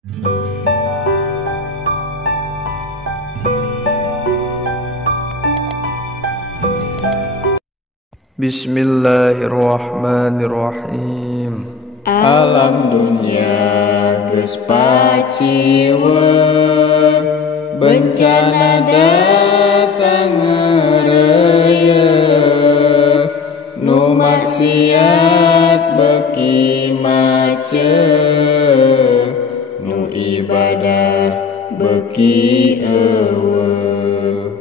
Bismillahirrahmanirrahim. Alam dunia geus paciweun, bencana datang ngeureuyeun, nu maksiat beuki macet, nu ibadah beuki eueuh.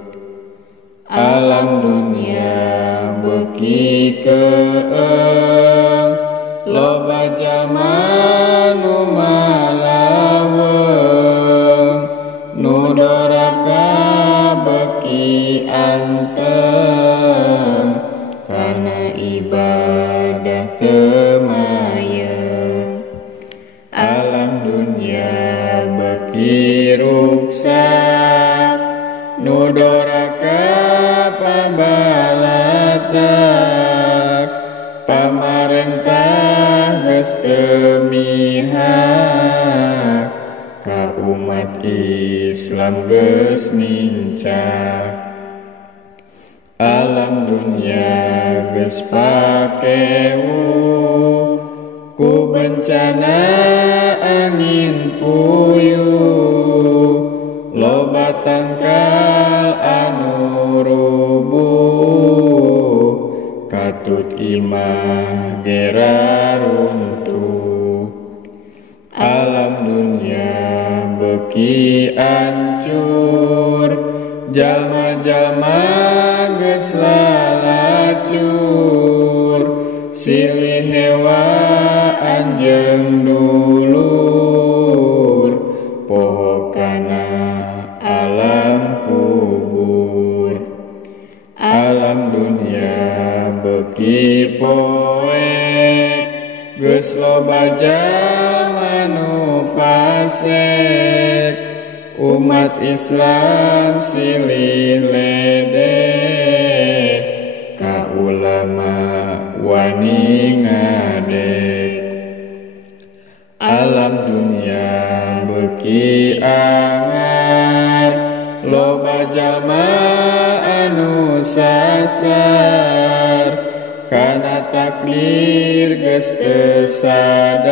Alam dunia beuki keung, loba jalma nu malaweng, nu doraka beuki anteng, karna ibadah teu mayeng. Alam dunia beuki ruksak, nu doraka pabalatak, pamarentah geus teu mihak, ka umat Islam geus mincak. Alam dunia geus pakewuh, ku bencana angin puyuh, loba tangkal anu rubuh, katut imah gera runtuh. Alam dunia beuki ancur, jalma-jalma geus lalacur, silih hewa anjeun dulur, poho kana alam kubur. Alam dunia beuki poek, geus loba jalma nu fasik, umat Islam silih ledek, ka ulama wani ngadek. Alam dunia beuki angar, loba jalma anu sasar, kana takdir geus teu sadar,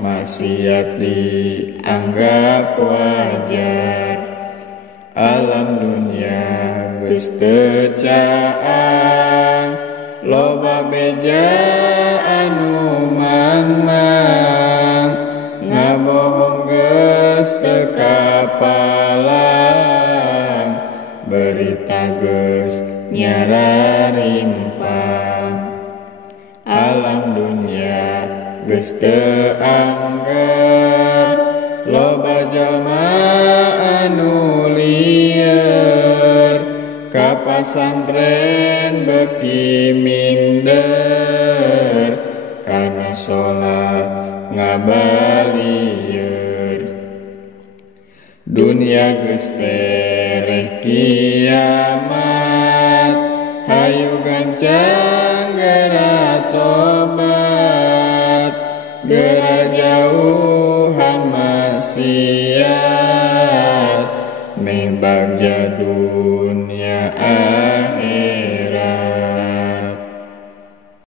maksiat dianggap wajar. Alam dunia geus teu caang, loba beja anu mangmang, ngabohong geus teu kapalang, berita geus nyararimpang. Alam dunia geus teu angger, loba jalma anu lieur, ka pasantren beuki minder, kana sholat ngabalieur. Dunia geus tereh kiamat, hayu gancang geura tobat, geura jauhan maksiat, meh bagja dunia